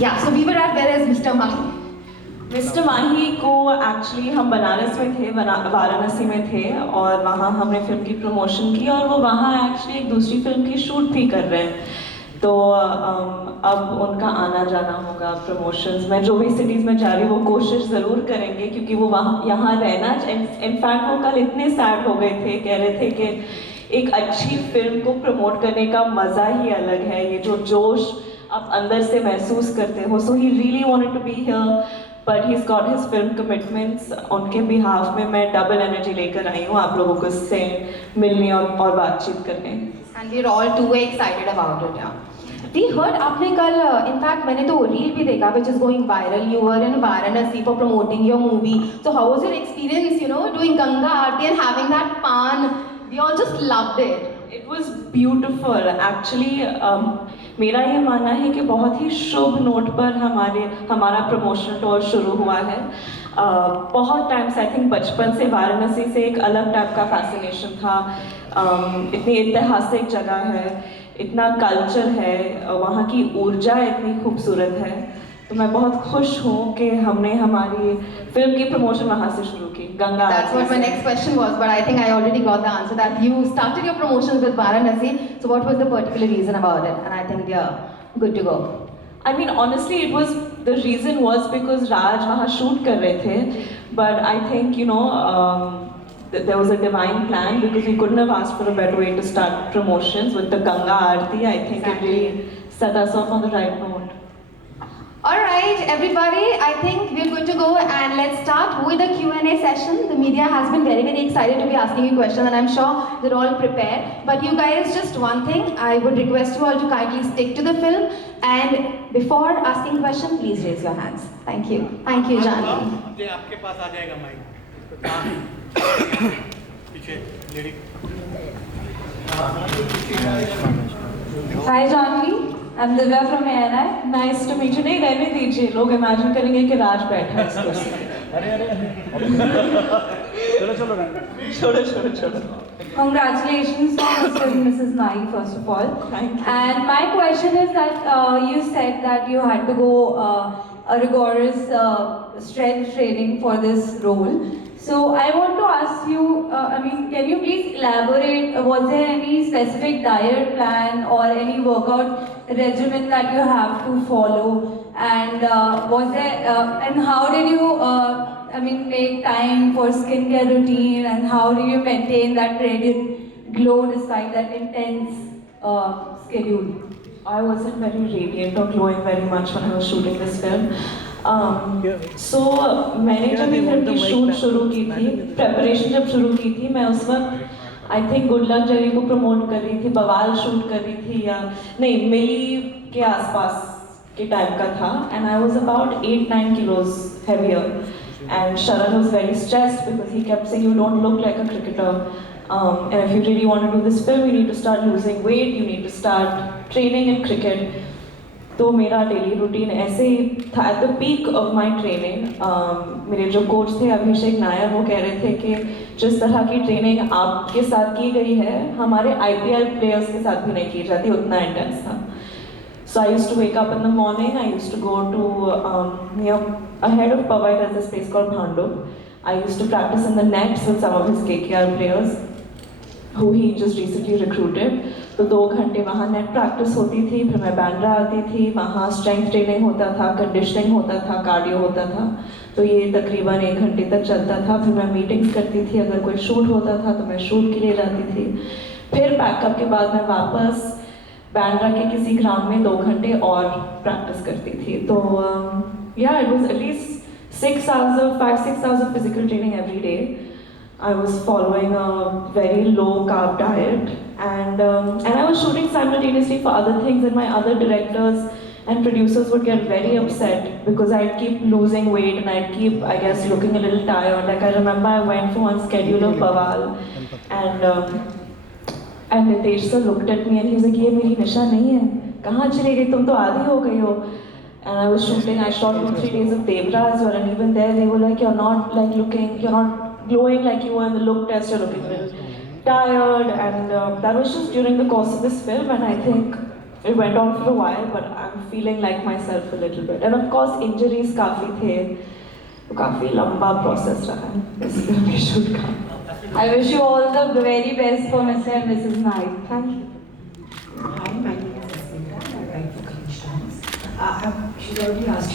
Yeah, so we were at where is Mr. Mahi? Mister Mahi को actually हम बनारस में थे, वाराणसी में थे और वहाँ हमने फिल्म की प्रमोशन की और वो वहाँ एक्चुअली एक दूसरी फिल्म की शूट भी कर रहे हैं। तो अब उनका आना जाना होगा प्रमोशंस में, जो भी सिटीज़ में जा रही वो कोशिश ज़रूर करेंगे क्योंकि वो वहाँ यहाँ रहना। इनफैक्ट वो कल इतने सैड हो गए थे, कह रहे थे कि एक अच्छी फिल्म को प्रमोट करने का मज़ा ही अलग है, ये जो जोश आप अंदर से महसूस करते हो। So he really wanted to be here but he got his film commitments. उनके बिहाफ में मैं डबल एनर्जी लेकर आई हूँ आप लोगों को से मिलने और बातचीत करने। And we're all too excited about it, yeah. We heard आपने कल, in fact मैंने तो रील भी देखा which is going viral. You were in Varanasi for promoting your movie. So how was your experience, doing Ganga Aarti and having that pan? We all just loved it. It was beautiful. Actually, मेरा ये मानना है कि बहुत ही शुभ note पर हमारा promotional tour शुरू हुआ है। बहुत टाइम से, आई थिंक बचपन से वाराणसी से एक अलग टाइप का फैसिनेशन था। इतनी ऐतिहासिक जगह है, इतना कल्चर है, वहाँ की ऊर्जा इतनी खूबसूरत है। तो मैं बहुत खुश हूँ कि हमने हमारी फिल्म की प्रमोशन वहाँ से शुरू की, Ganga. That's what my next question was, but I think I already got the answer that you started your promotions with Varanasi. So what was the particular reason about it? And I think we are good to go. I mean, honestly, the reason was because Raj वहाँ shoot कर रहे थे, but I think there was a divine plan because we couldn't have asked for a better way to start promotions with the Ganga Aarti. I think it really set us off on the right note. Alright, everybody, I think we're good to go and let's start with the Q&A session. The media has been very, very excited to be asking you questions and I'm sure they're all prepared. But you guys, just one thing, I would request you all to kindly stick to the film and before asking question, please raise your hands. Thank you. Thank you, Janvi. आपके पास आ जाएगा mic. पीछे lady. Hi Janvi, I'm Divya from ANI. Nice to meet you. नहीं रहने दीजिए, लोग imagine करेंगे कि राज बैठा है इस कुर्सी पे। चलो। Congratulations to Mr. and Mrs. Mai, first of all. Thank you. And my question is that you said that you had to go a rigorous strength training for this role. So I want to ask you, can you please elaborate, was there any specific diet plan or any workout regimen that you have to follow? And was there, and how did you, make time for skincare routine and how do you maintain that radiant glow despite that intense schedule? I wasn't very radiant or glowing very much when I was shooting this film. So मैंने जब ये film की shoot शुरू की थी, preparation जब शुरू की थी, मैं उस वक्त आई थिंक गुड लक जरी को प्रमोट कर रही थी, बवाल शूट कर रही थी या नहीं मिली के आसपास के टाइम का था and I was about 8-9 kilos heavier and Sharan was very stressed because he kept saying you don't look like a cricketer and if you really want to do this film you need to start losing weight, you need to start training in cricket. तो मेरा daily routine ऐसे ही था। At the peak of my training मेरे जो coach थे अभिषेक नायर, वो कह रहे थे कि जिस तरह की ट्रेनिंग आपके साथ की गई है हमारे IPL प्लेयर्स के साथ भी नहीं की जाती, उतना इंटेंस था। So I used to wake up in the morning, I used to go to ahead of Powai there's this place called Bhandu. I used to practice in the nets with some of his KKR players who he just recently recruited. तो 2 घंटे वहाँ net practice होती थी, फिर मैं बांद्रा आती थी, वहाँ स्ट्रेंथ ट्रेनिंग होता था, कंडीशनिंग होता था, कार्डियो होता था। तो ये तकरीबन 1 घंटे तक चलता था। फिर मैं मीटिंग्स करती थी, अगर कोई शूट होता था तो मैं शूट के लिए जाती थी। फिर पैकअप के बाद मैं वापस बांद्रा के किसी ग्राउंड में 2 घंटे और प्रैक्टिस करती थी। तो yeah, it was at least 5-6 hours of physical training every day. I was following a very low carb diet and I was shooting simultaneously for other things and my other directors and producers would get very upset because I'd keep losing weight and I'd keep, I guess, looking a little tired. Like I remember I went for one schedule of Bawal and Nitesh sir looked at me and he was like, ये मेरी निशा नहीं है, कहाँ चली गई, तुम तो आधी हो गई हो। And I was shooting, I shot 2-3 days of Devras and even there they were like, you're not like looking, you're not glowing like you were in the look test, you're looking a little tired and that was just during the course of this film and I think it went on for a while, but I'm feeling like myself a little bit. And of course, injuries काफ़ी थे, तो काफ़ी लंबा process रहा है इस film के shoot का. I wish you all the very best for Mr. and Mrs. Naik. Thank you. Hi, my name is Asmita. I write for Clinch Dance. She's already asked you.